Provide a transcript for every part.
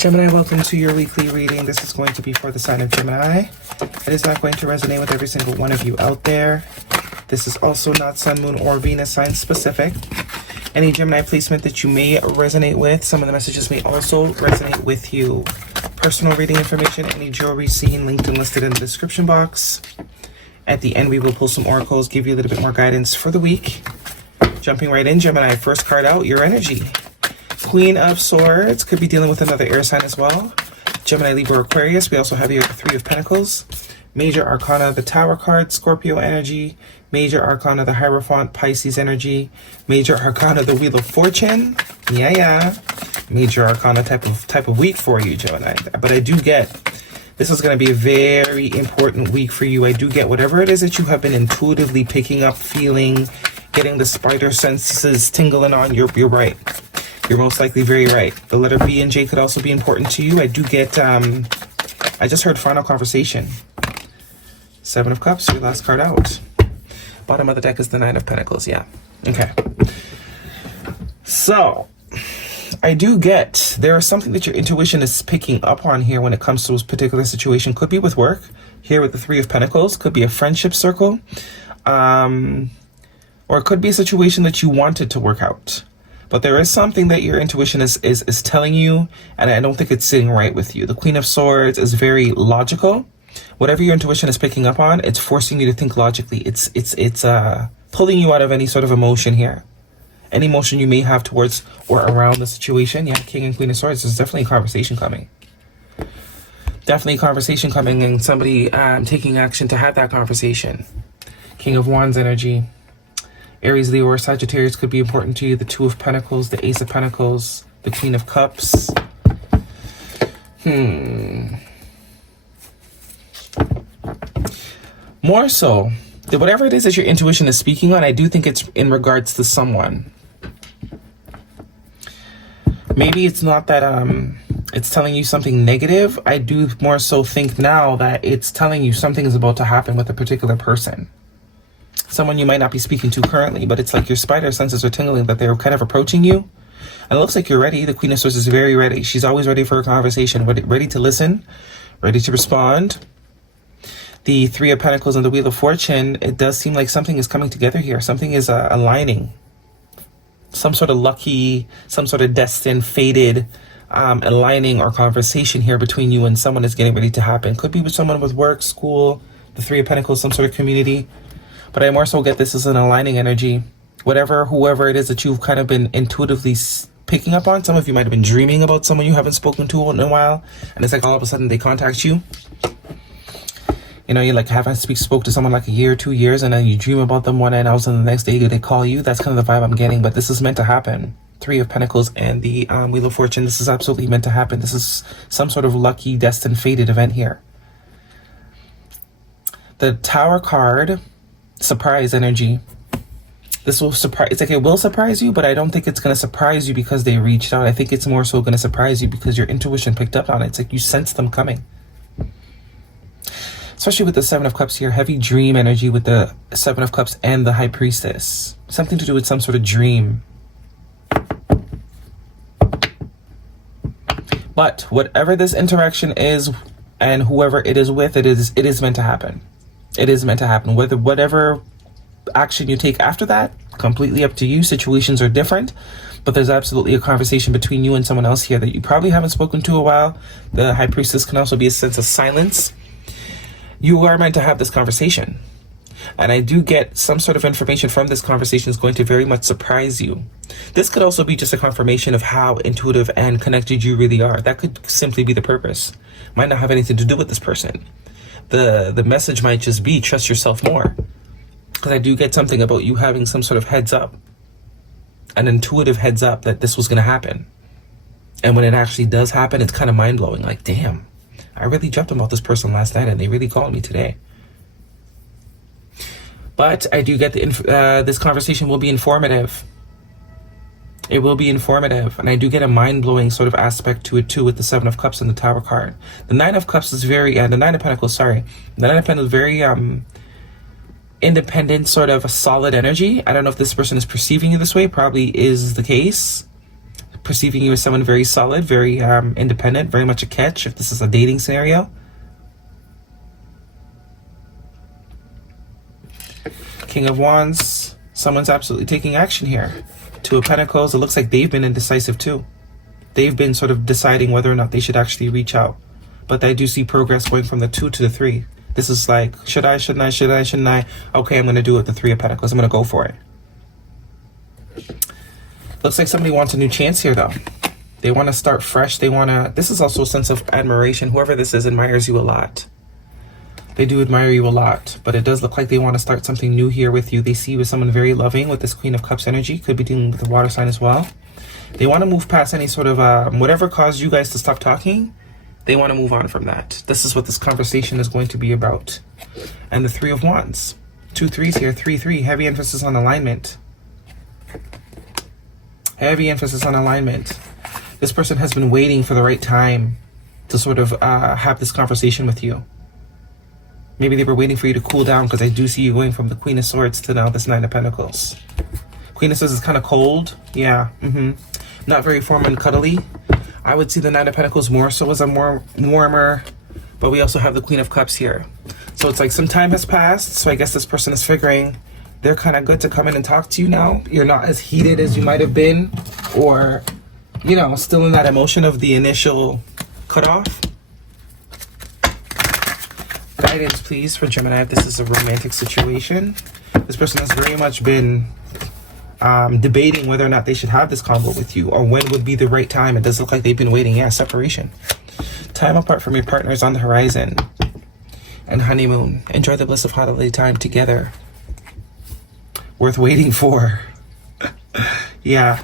Gemini, welcome to your weekly reading. This is going to be for the sign of Gemini. It is not going to resonate with every single one of you out there. This is also not Sun, Moon, or Venus sign specific. Any Gemini placement that you may resonate with, some of the messages may also resonate with you. Personal reading information, any jewelry seen, linked and listed in the description box. At the end, we will pull some oracles, give you a little bit more guidance for the week. Jumping right in, Gemini, first card out, your energy. Queen of Swords, could be dealing with another air sign as well. Gemini, Libra, Aquarius. We also have here the Three of Pentacles. Major Arcana, the Tower card, Scorpio energy. Major Arcana, the Hierophant, Pisces energy. Major Arcana, the Wheel of Fortune. Yeah. Major Arcana type of week for you, Gemini. But I do get, this is going to be a very important week for you. I do get whatever it is that you have been intuitively picking up, feeling, getting the spider senses tingling on. You're right. You're most likely very right. The letter B and J could also be important to you. I do get, I just heard final conversation. Seven of Cups, your last card out. Bottom of the deck is the Nine of Pentacles, yeah. Okay. So, I do get, there is something that your intuition is picking up on here when it comes to this particular situation. Could be with work, here with the Three of Pentacles. Could be a friendship circle. Or it could be a situation that you wanted to work out. But there is something that your intuition is telling you, and I don't think it's sitting right with you. The Queen of Swords is very logical. Whatever your intuition is picking up on, it's forcing you to think logically. It's pulling you out of any sort of emotion here. Any emotion you may have towards or around the situation. Yeah, King and Queen of Swords, there's definitely a conversation coming. Definitely a conversation coming and somebody taking action to have that conversation. King of Wands energy. Aries, Leo, or Sagittarius could be important to you. The Two of Pentacles, the Ace of Pentacles, the Queen of Cups. More so, whatever it is that your intuition is speaking on, I do think it's in regards to someone. Maybe it's not that it's telling you something negative. I do more so think now that it's telling you something is about to happen with a particular person. Someone you might not be speaking to currently, but it's like your spider senses are tingling that they're kind of approaching you. And it looks like you're ready. The Queen of Swords is very ready. She's always ready for a conversation, ready to listen, ready to respond. The Three of Pentacles and the Wheel of Fortune, it does seem like something is coming together here. Something is aligning. Some sort of lucky, some sort of destined, fated aligning or conversation here between you and someone is getting ready to happen. Could be with someone with work, school, the Three of Pentacles, some sort of community. But I more so get this as an aligning energy. Whoever it is that you've kind of been intuitively picking up on. Some of you might have been dreaming about someone you haven't spoken to in a while. And it's like all of a sudden they contact you. You know, you like haven't spoke to someone like a year, 2 years, and then you dream about them one night and all of a sudden the next day they call you. That's kind of the vibe I'm getting. But this is meant to happen. Three of Pentacles and the Wheel of Fortune. This is absolutely meant to happen. This is some sort of lucky, destined, fated event here. The Tower card. Surprise energy. This will surprise, it's like it will surprise you, but I don't think it's going to surprise you because they reached out. I think it's more so going to surprise you because your intuition picked up on it. It's like you sense them coming. Especially with the Seven of Cups here, heavy dream energy with the Seven of Cups and the High Priestess. Something to do with some sort of dream. But whatever this interaction is and whoever it is with, it is meant to happen. It is meant to happen. Whatever action you take after that, completely up to you. Situations are different, but there's absolutely a conversation between you and someone else here that you probably haven't spoken to a while. The High Priestess can also be a sense of silence. You are meant to have this conversation. And I do get some sort of information from this conversation is going to very much surprise you. This could also be just a confirmation of how intuitive and connected you really are. That could simply be the purpose. Might not have anything to do with this person. The message might just be trust yourself more. Because I do get something about you having some sort of heads up. An intuitive heads up that this was going to happen. And when it actually does happen, it's kind of mind-blowing. Like, damn, I really dreamt about this person last night and they really called me today. But I do get this conversation will be informative. It will be informative. And I do get a mind-blowing sort of aspect to it too with the Seven of Cups and the Tower card. The Nine of Cups is very, the Nine of Pentacles, sorry. The Nine of Pentacles is very independent, sort of a solid energy. I don't know if this person is perceiving you this way. Probably is the case. perceiving you as someone very solid, very independent, very much a catch if this is a dating scenario. King of Wands, someone's absolutely taking action here. Two of Pentacles, it looks like they've been indecisive too. They've been sort of deciding whether or not they should actually reach out. But I do see progress going from the 2 to the 3. This is like, should I, shouldn't I, should I, shouldn't I? Okay, I'm going to do it, the 3 of Pentacles. I'm going to go for it. Looks like somebody wants a new chance here though. They want to start fresh. They want to, this is also a sense of admiration. Whoever this is admires you a lot. They do admire you a lot, but it does look like they want to start something new here with you. They see you as someone very loving with this Queen of Cups energy. Could be dealing with the water sign as well. They want to move past any sort of, whatever caused you guys to stop talking, they want to move on from that. This is what this conversation is going to be about. And the 3 of Wands. 2 3s here, 3 3. Heavy emphasis on alignment. Heavy emphasis on alignment. This person has been waiting for the right time to sort of have this conversation with you. Maybe they were waiting for you to cool down, because I do see you going from the Queen of Swords to now this 9 of Pentacles. Queen of Swords is kind of cold. Yeah. Not very warm and cuddly. I would see the 9 of Pentacles more so as a more warmer, but we also have the Queen of Cups here. So it's like some time has passed, so I guess this person is figuring they're kind of good to come in and talk to you now. You're not as heated as you might have been, or, you know, still in that emotion of the initial cutoff. Guidance, please, for Gemini if this is a romantic situation. This person has very much been debating whether or not they should have this convo with you, or when would be the right time. It does look like they've been waiting. Yeah, separation. Time apart from your partners on the horizon. And honeymoon. Enjoy the bliss of holiday time together. Worth waiting for. Yeah.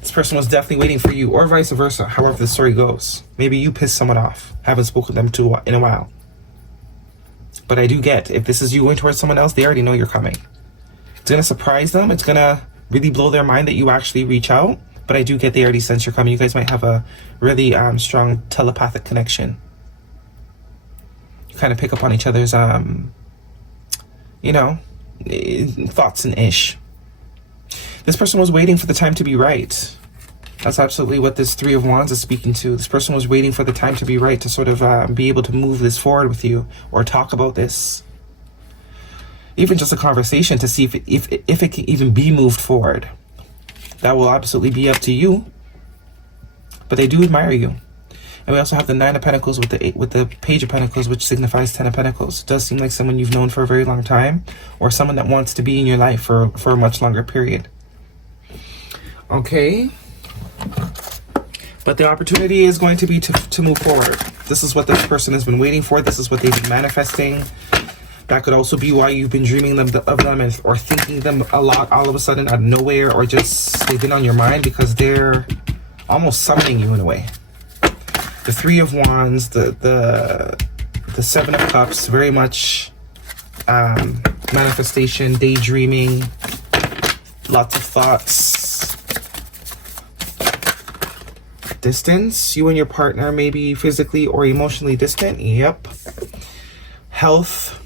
This person was definitely waiting for you, or vice versa, however the story goes. Maybe you pissed someone off. Haven't spoken to them in a while. But I do get, if this is you going towards someone else, they already know you're coming. It's going to surprise them. It's going to really blow their mind that you actually reach out. But I do get they already sense you're coming. You guys might have a really strong telepathic connection. You kind of pick up on each other's, you know, thoughts and ish. This person was waiting for the time to be right. That's absolutely what this 3 of Wands is speaking to. This person was waiting for the time to be right to sort of be able to move this forward with you, or talk about this. Even just a conversation to see if it can even be moved forward. That will absolutely be up to you. But they do admire you. And we also have the 9 of Pentacles with the Page of Pentacles, which signifies 10 of Pentacles. It does seem like someone you've known for a very long time, or someone that wants to be in your life for a much longer period. Okay. But the opportunity is going to be to move forward. This is what this person has been waiting for. This is what they've been manifesting. That could also be why you've been dreaming of them or thinking them a lot all of a sudden out of nowhere, or just they've been on your mind because they're almost summoning you in a way. The 3 of Wands, the 7 of Cups, very much manifestation, daydreaming, lots of thoughts. Distance, you and your partner may be physically or emotionally distant. Yep. Health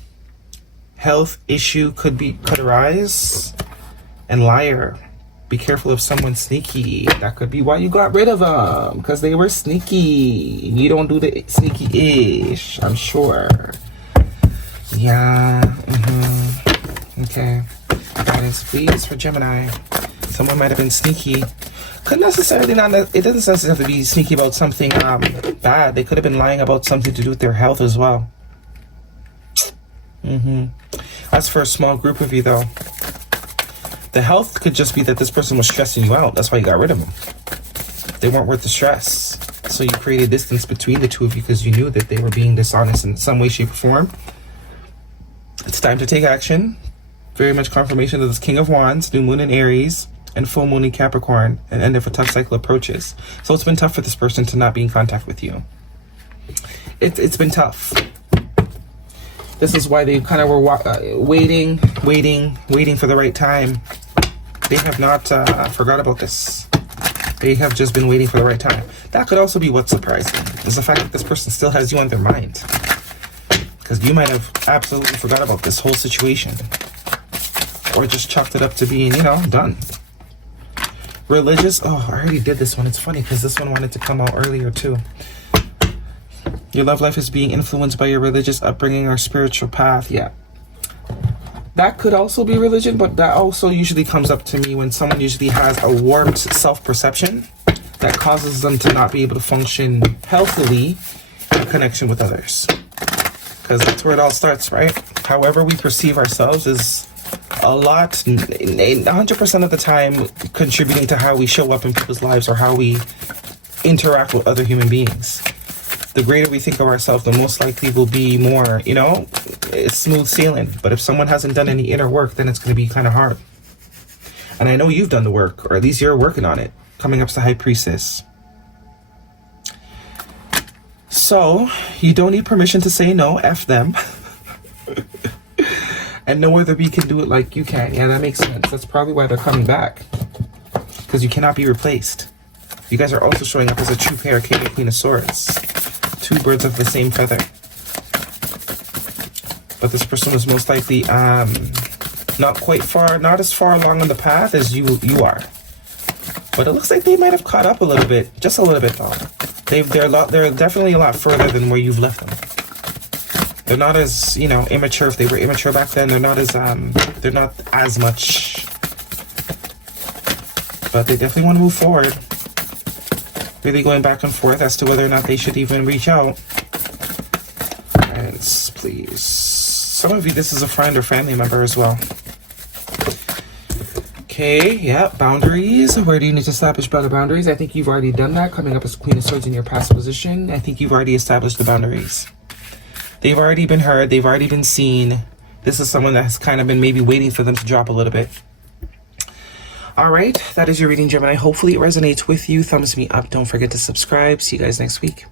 issue could arise. And liar, be careful of someone sneaky. That could be why you got rid of them, because they were sneaky. You don't do the sneaky-ish, I'm sure. Yeah. Okay. Guidance, please, for Gemini. Someone might have been sneaky. Couldn't necessarily not. It doesn't necessarily have to be sneaky about something bad. They could have been lying about something to do with their health as well. As for a small group of you, though, the health could just be that this person was stressing you out. That's why you got rid of them. They weren't worth the stress. So you created distance between the two of you because you knew that they were being dishonest in some way, shape, or form. It's time to take action. Very much confirmation of this King of Wands, new moon in Aries, and full moon in Capricorn, and end of a tough cycle approaches. So it's been tough for this person to not be in contact with you. It's been tough. This is why they kind of were waiting for the right time. They have not forgot about this. They have just been waiting for the right time. That could also be what's surprising, is the fact that this person still has you on their mind. Because you might have absolutely forgot about this whole situation. Or just chalked it up to being, you know, done. Religious. Oh, I already did this one. It's funny because this one wanted to come out earlier too. Your love life is being influenced by your religious upbringing or spiritual path. Yeah. That could also be religion, but that also usually comes up to me when someone usually has a warped self-perception that causes them to not be able to function healthily in connection with others. Because that's where it all starts, right? However we perceive ourselves is a lot, 100% of the time, contributing to how we show up in people's lives or how we interact with other human beings. The greater we think of ourselves, the most likely we'll be more, you know, it's smooth sailing. But if someone hasn't done any inner work, then it's going to be kind of hard. And I know you've done the work, or at least you're working on it. Coming up to High Priestess. So, you don't need permission to say no, F them. And no other bee can do it like you can. Yeah, that makes sense. That's probably why they're coming back. Because you cannot be replaced. You guys are also showing up as a true pair, King and Queen of Swords. Two birds of the same feather. But this person was most likely not as far along on the path as you are. But it looks like they might have caught up a little bit. Just a little bit though. They're definitely a lot further than where you've left them. They're not as, you know, immature. If they were immature back then, they're not as much. But they definitely want to move forward. Really going back and forth as to whether or not they should even reach out. Friends, please. Some of you, this is a friend or family member as well. Okay, yeah, boundaries. Where do you need to establish better boundaries? I think you've already done that, coming up as Queen of Swords in your past position. I think you've already established the boundaries. They've already been heard. They've already been seen. This is someone that has kind of been maybe waiting for them to drop a little bit. All right, that is your reading, Gemini. Hopefully it resonates with you. Thumbs me up. Don't forget to subscribe. See you guys next week.